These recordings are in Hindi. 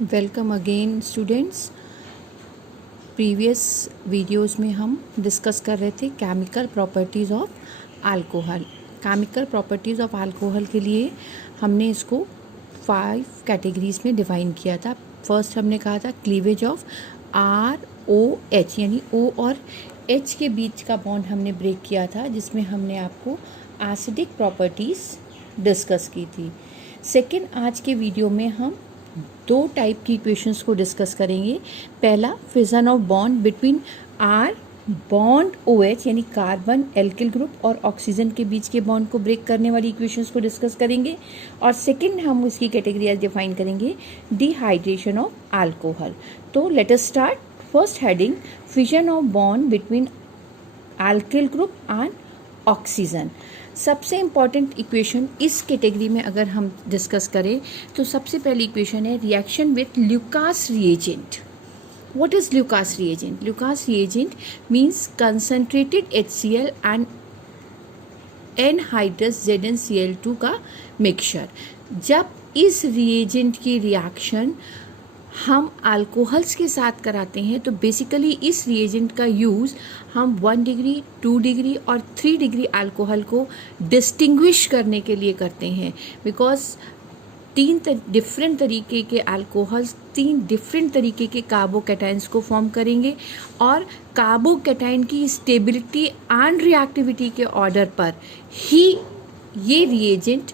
Welcome again students. Previous videos में हम डिस्कस कर रहे थे chemical properties of alcohol. Chemical properties of alcohol के लिए हमने इसको 5 कैटेगरीज में डिवाइन किया था। फर्स्ट हमने कहा था क्लीवेज ऑफ ROH, यानी O और H के बीच का बॉन्ड हमने ब्रेक किया था, जिसमें हमने आपको एसिडिक प्रॉपर्टीज़ डिस्कस की थी। सेकेंड, आज के वीडियो में हम 2 टाइप की इक्वेशंस को डिस्कस करेंगे। पहला, fission of bond between R bond OH यानी कार्बन एल्किल ग्रुप और ऑक्सीजन के बीच के बॉन्ड को ब्रेक करने वाली इक्वेशंस को डिस्कस करेंगे। और सेकंड, हम इसकी कैटेगरी एज डिफाइन करेंगे डिहाइड्रेशन ऑफ अल्कोहल। तो let us start. First heading, fission of bond between alkyl group and oxygen. सबसे इम्पॉर्टेंट इक्वेशन इस कैटेगरी में अगर हम डिस्कस करें तो सबसे पहली इक्वेशन है reaction with Lucas reagent. What is Lucas reagent? Lucas reagent means concentrated HCl and anhydrous ZnCl2 का मिक्सचर। जब इस रिएजेंट की रिएक्शन हम अल्कोहल्स के साथ कराते हैं तो बेसिकली इस रिएजेंट का यूज़ हम 1 डिग्री, 2 डिग्री और 3 डिग्री अल्कोहल को डिस्टिंग्विश करने के लिए करते हैं। बिकॉज 3 डिफरेंट तरीके के अल्कोहल्स 3 डिफरेंट तरीके के कार्बोकैटाइन्स को फॉर्म करेंगे और कार्बोकैटाइन की स्टेबिलिटी एंड रिएक्टिविटी के ऑर्डर पर ही ये रिएजेंट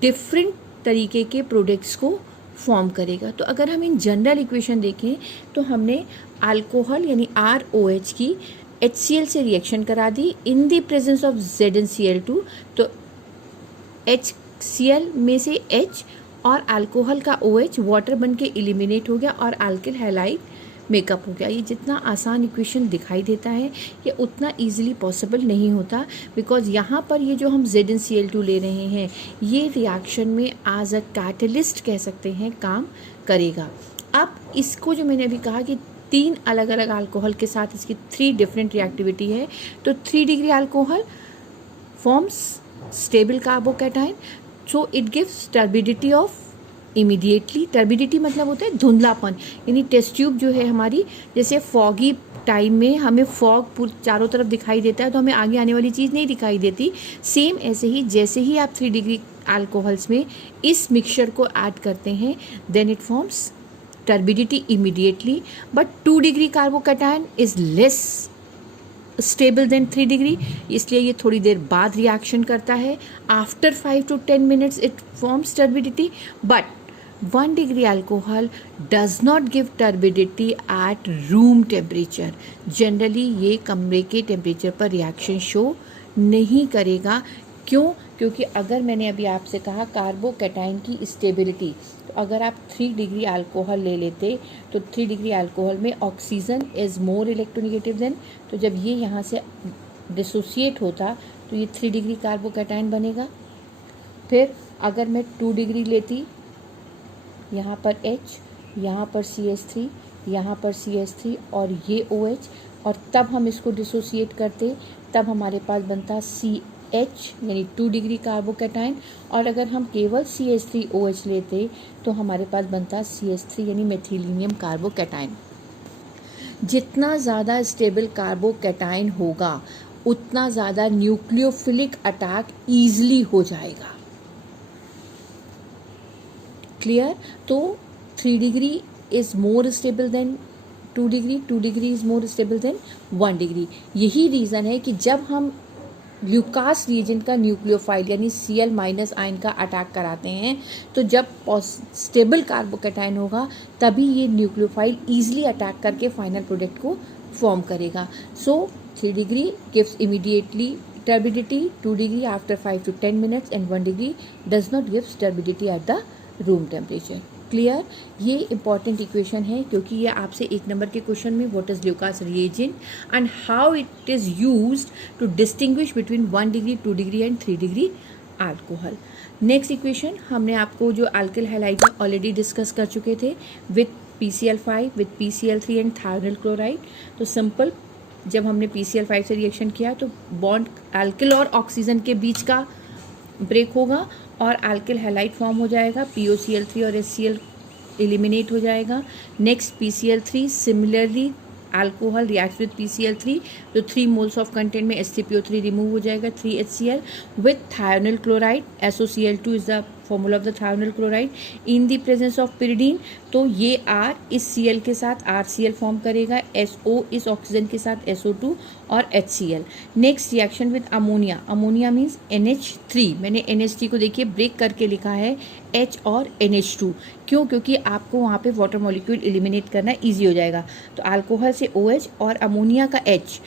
डिफरेंट तरीके के प्रोडक्ट्स को फॉर्म करेगा। तो अगर हम इन जनरल इक्वेशन देखें तो हमने अल्कोहल यानी ROH की HCl से रिएक्शन करा दी in the presence of ZnCl2। तो HCl में से H और अल्कोहल का OH वाटर बन के एलिमिनेट हो गया और अल्किल हैलाइड मेकअप हो गया। ये जितना आसान इक्वेशन दिखाई देता है ये उतना इजीली पॉसिबल नहीं होता, बिकॉज यहाँ पर ये जो हम ZnCl2 ले रहे हैं ये रिएक्शन में एज अ कैटलिस्ट कह सकते हैं काम करेगा। अब इसको जो मैंने अभी कहा कि 3 अलग अलग अल्कोहल के साथ इसकी 3 डिफरेंट रिएक्टिविटी है, तो 3 degree alcohol forms stable carbocation, so it gives turbidity of immediately. Turbidity मतलब होता है धुंधलापन, यानी टेस्ट ट्यूब जो है हमारी, जैसे फॉगी टाइम में हमें फॉग चारों तरफ दिखाई देता है तो हमें आगे आने वाली चीज़ नहीं दिखाई देती, सेम ऐसे ही जैसे ही आप 3 डिग्री अल्कोहल्स में इस मिक्सचर को ऐड करते हैं then it forms turbidity immediately. But 2 degree carbocation is less stable than 3 degree, इसलिए ये थोड़ी देर बाद रिएक्शन करता है। After 5 to 10 minutes it forms turbidity. But 1 degree alcohol does not give turbidity at room temperature. Generally ये कमरे के टेम्परेचर पर रिएक्शन शो नहीं करेगा। क्यों? क्योंकि अगर मैंने अभी आपसे कहा कार्बोकैटाइन की स्टेबिलिटी, तो अगर आप 3 डिग्री अल्कोहल ले लेते तो 3 डिग्री अल्कोहल में oxygen is more electronegative than, तो जब ये यहाँ से डिसोसिएट होता तो ये 3 डिग्री कार्बोकैटाइन बनेगा। फिर अगर मैं 2 डिग्री लेती, यहाँ पर H, यहाँ पर CH3, यहाँ पर CH3 और ये OH, और तब हम इसको डिसोसिएट करते, तब हमारे पास बनता CH यानी 2 डिग्री कार्बोकैटाइन। और अगर हम केवल CH3OH लेते तो हमारे पास बनता CH3 यानी मेथिलीनियम कार्बोकैटाइन। जितना ज़्यादा स्टेबल कार्बोकैटाइन होगा उतना ज़्यादा न्यूक्लियोफिलिक अटैक ईजिली हो जाएगा। क्लियर? तो 3 degree is more stable then 2 degree, 2 degree is more stable then 1 degree. यही रीज़न है कि जब हम ल्यूकास रिएजेंट का न्यूक्लियोफाइल यानी Cl माइनस आयन का अटैक कराते हैं तो जब स्टेबल कार्बोकैटाइन होगा तभी ये न्यूक्लियोफाइल ईजिली अटैक करके फाइनल प्रोडक्ट को फॉर्म करेगा। सो 3 degree gives immediately turbidity, 2 degree after 5 to 10 minutes and 1 degree does not gives turbidity at the room temperature. Clear? ये इंपॉर्टेंट इक्वेशन है क्योंकि ये आपसे 1 नंबर के क्वेश्चन में what is Lucas reagent and how it is used to distinguish between 1 degree, 2 degree and 3 degree alcohol. Next equation हमने आपको जो अल्किल हैलाइड में ऑलरेडी डिस्कस कर चुके थे with PCl5 with PCl3 and thionyl chloride. तो सिंपल, जब हमने PCl5 से रिएक्शन किया तो बॉन्ड अल्किल और ऑक्सीजन के बीच का ब्रेक होगा और अल्किल हैलाइड फॉर्म हो जाएगा POCl3 और HCl एलिमिनेट हो जाएगा। Next PCl3, similarly alcohol reacts with PCl3, तो 3 मोल्स ऑफ कंटेंट में H3PO3 रिमूव हो जाएगा, 3HCl with thionyl chloride, SOCl2 is the formula of the thionyl chloride in the presence of pyridine। तो ये R इस Cl के साथ RCl फॉर्म करेगा, SO इस ऑक्सीजन के साथ SO2 और HCl। Next reaction with ammonia, ammonia means NH3, मैंने NH3 को देखिए ब्रेक करके लिखा है H और NH2, क्यों? क्योंकि आपको वहाँ पे वाटर मॉलिक्यूल एलिमिनेट करना ईजी हो जाएगा। तो अल्कोहल से OH और अमोनिया का H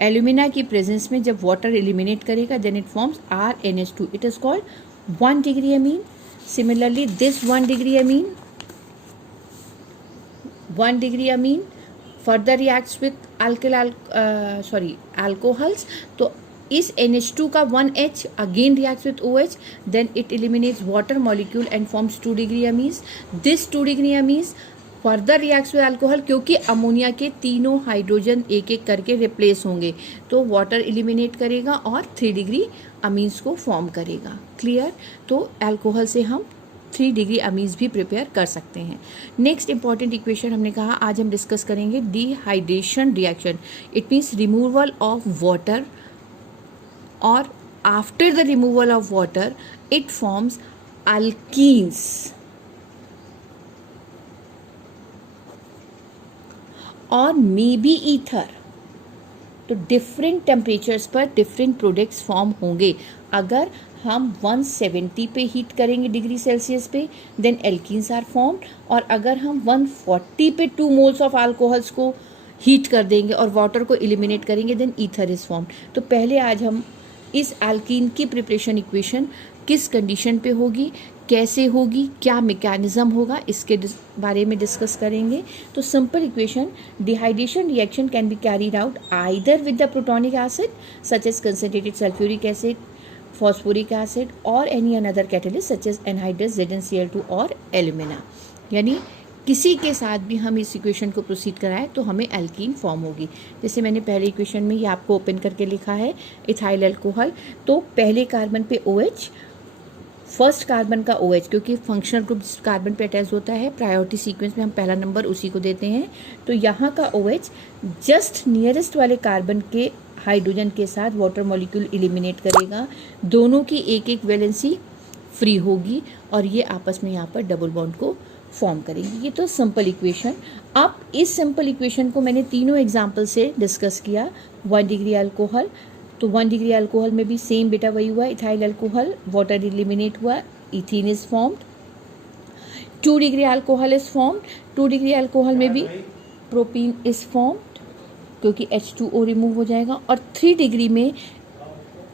एल्यूमिना की प्रेजेंस में जब वाटर एलिमिनेट करेगा then it forms RNH2, it is called 1 degree amine। Similarly, this 1 degree amine further reacts with alcohols। तो इस NH2 का 1H again reacts with OH, then it eliminates water molecule and forms 2 degree amines। This 2 degree amines further reacts with alcohol, क्योंकि अमोनिया के तीनों हाइड्रोजन एक एक करके रिप्लेस होंगे तो वाटर एलिमिनेट करेगा और 3 डिग्री अमीन्स को फॉर्म करेगा। क्लियर? तो अल्कोहल से हम 3 डिग्री अमीन्स भी प्रिपेयर कर सकते हैं। नेक्स्ट इंपॉर्टेंट इक्वेशन हमने कहा आज हम डिस्कस करेंगे dehydration reaction. It means removal of water, और after the removal of water it forms alkenes और मे बी ईथर। तो डिफरेंट टेम्परेचर्स पर डिफरेंट प्रोडक्ट्स फॉर्म होंगे। अगर हम 170 पे हीट करेंगे डिग्री सेल्सियस पे देन एल्कीन्स आर फॉर्म्ड, और अगर हम 140 पे 2 मोल्स ऑफ अल्कोहल्स को हीट कर देंगे और वाटर को एलिमिनेट करेंगे देन ईथर इज फॉर्म्ड। तो पहले आज हम इस अल्कीन की प्रिपरेशन इक्वेशन किस कंडीशन पे होगी, कैसे होगी, क्या मैकेनिज्म होगा, इसके बारे में डिस्कस करेंगे। तो simple equation, dehydration reaction can be carried out either with the protonic acid such as concentrated sulphuric acid, phosphoric acid और any another catalyst such as anhydrous ZnCl2 और एल्यूमिना। यानी किसी के साथ भी हम इस इक्वेशन को प्रोसीड कराएं तो हमें एल्कीन फॉर्म होगी। जैसे मैंने पहले इक्वेशन में ये आपको ओपन करके लिखा है इथाइल अल्कोहल, तो पहले कार्बन पे OH, फर्स्ट कार्बन का OH, क्योंकि फंक्शनल ग्रुप जिस कार्बन पे अटैच होता है प्रायोरिटी सीक्वेंस में हम पहला नंबर उसी को देते हैं। तो यहाँ का OH जस्ट नियरेस्ट वाले कार्बन के हाइड्रोजन के साथ वाटर मॉलिक्यूल एलिमिनेट करेगा, दोनों की एक एक वैलेंसी फ्री होगी और ये आपस में यहाँ पर डबल बॉन्ड को फॉर्म करेंगे। ये तो सिंपल इक्वेशन। अब इस सिंपल इक्वेशन को मैंने तीनों एग्जाम्पल से डिस्कस किया। 1 डिग्री अल्कोहल, तो 1 डिग्री अल्कोहल में भी सेम बेटा वही हुआ, इथाइल अल्कोहल, वाटर एलिमिनेट हुआ, ethene is formed. 2 degree alcohol is formed, 2 degree alcohol में भी प्रोपीन इज फॉर्म्ड क्योंकि H2O रिमूव हो जाएगा, और 3 डिग्री में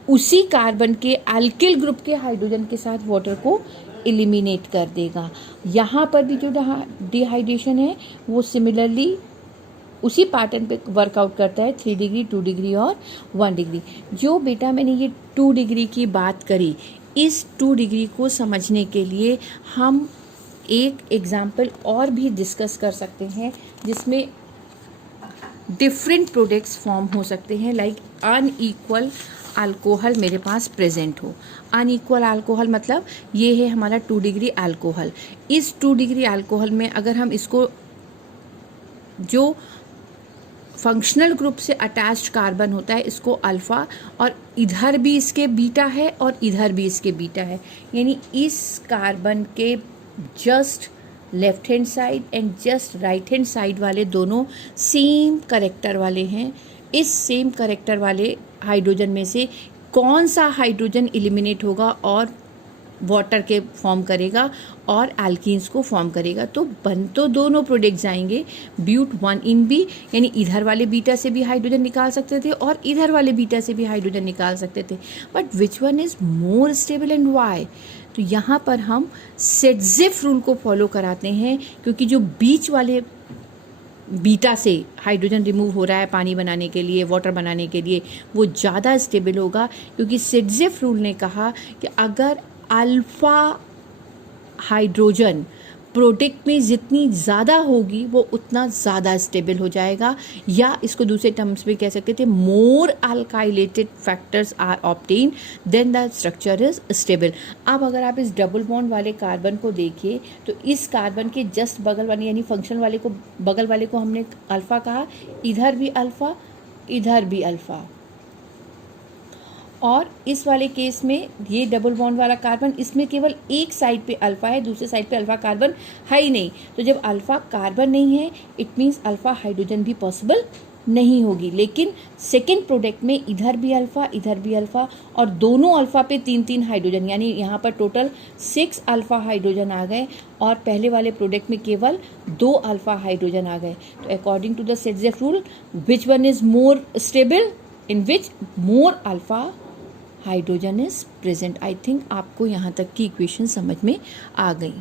उसी कार्बन के अल्किल ग्रुप के हाइड्रोजन के साथ वाटर को एलिमिनेट कर देगा। यहाँ पर भी जो डिहाइड्रेशन है वो सिमिलरली उसी पैटर्न पे वर्कआउट करता है, 3 डिग्री, 2 डिग्री और 1 डिग्री। जो बेटा मैंने ये 2 डिग्री की बात करी, इस 2 डिग्री को समझने के लिए हम एक एग्जाम्पल और भी डिस्कस कर सकते हैं जिसमें डिफरेंट प्रोडक्ट्स फॉर्म हो सकते हैं। लाइक अनइक्वल अल्कोहल मेरे पास प्रेजेंट हो। अनइक्वल अल्कोहल मतलब ये है हमारा 2 डिग्री अल्कोहल। इस 2 डिग्री अल्कोहल में अगर हम इसको जो फंक्शनल ग्रुप से अटैच्ड कार्बन होता है इसको अल्फ़ा, और इधर भी इसके बीटा है और इधर भी इसके बीटा है, यानी इस कार्बन के just left hand side and just right hand side वाले दोनों सेम करेक्टर वाले हैं। इस सेम करेक्टर वाले हाइड्रोजन में से कौन सा हाइड्रोजन एलिमिनेट होगा और वाटर के फॉर्म करेगा और एल्कीन्स को फॉर्म करेगा। तो बन तो दोनों प्रोडक्ट्स आएंगे, ब्यूट 1 इन बी, यानी इधर वाले बीटा से भी हाइड्रोजन निकाल सकते थे और इधर वाले बीटा से भी हाइड्रोजन निकाल सकते थे, but which one is more stable and why? तो यहाँ पर हम सेटजिफ रूल को फॉलो कराते हैं, क्योंकि जो बीच वाले बीटा से हाइड्रोजन रिमूव हो रहा है पानी बनाने के लिए, वाटर बनाने के लिए, वो ज़्यादा स्टेबल होगा, क्योंकि सेटजिफ रूल ने कहा कि अगर अल्फ़ा हाइड्रोजन प्रोडक्ट में जितनी ज़्यादा होगी वो उतना ज़्यादा स्टेबल हो जाएगा, या इसको दूसरे टर्म्स में कह सकते थे more alkylated factors are obtain then the structure is stable. अब अगर आप इस डबल बॉन्ड वाले कार्बन को देखिए तो इस कार्बन के जस्ट बगल वाले यानी फंक्शनल वाले को बगल वाले को हमने अल्फ़ा कहा, इधर भी अल्फ़ा इधर भी अल्फ़ा, और इस वाले केस में ये डबल बॉन्ड वाला कार्बन इसमें केवल एक साइड पे अल्फ़ा है, दूसरे साइड पे अल्फ़ा कार्बन है ही नहीं। तो जब अल्फ़ा कार्बन नहीं है इट मीन्स अल्फ़ा हाइड्रोजन भी पॉसिबल नहीं होगी। लेकिन सेकेंड प्रोडक्ट में इधर भी अल्फ़ा इधर भी अल्फ़ा और दोनों अल्फ़ा पे 3-3 हाइड्रोजन, यानी यहाँ पर टोटल 6 अल्फ़ा हाइड्रोजन आ गए और पहले वाले प्रोडक्ट में केवल 2 अल्फ़ा हाइड्रोजन आ गए। तो according to the Saytzeff rule which one is more stable, in which more alpha hydrogen is present. I think आपको यहाँ तक की इक्वेशन समझ में आ गई।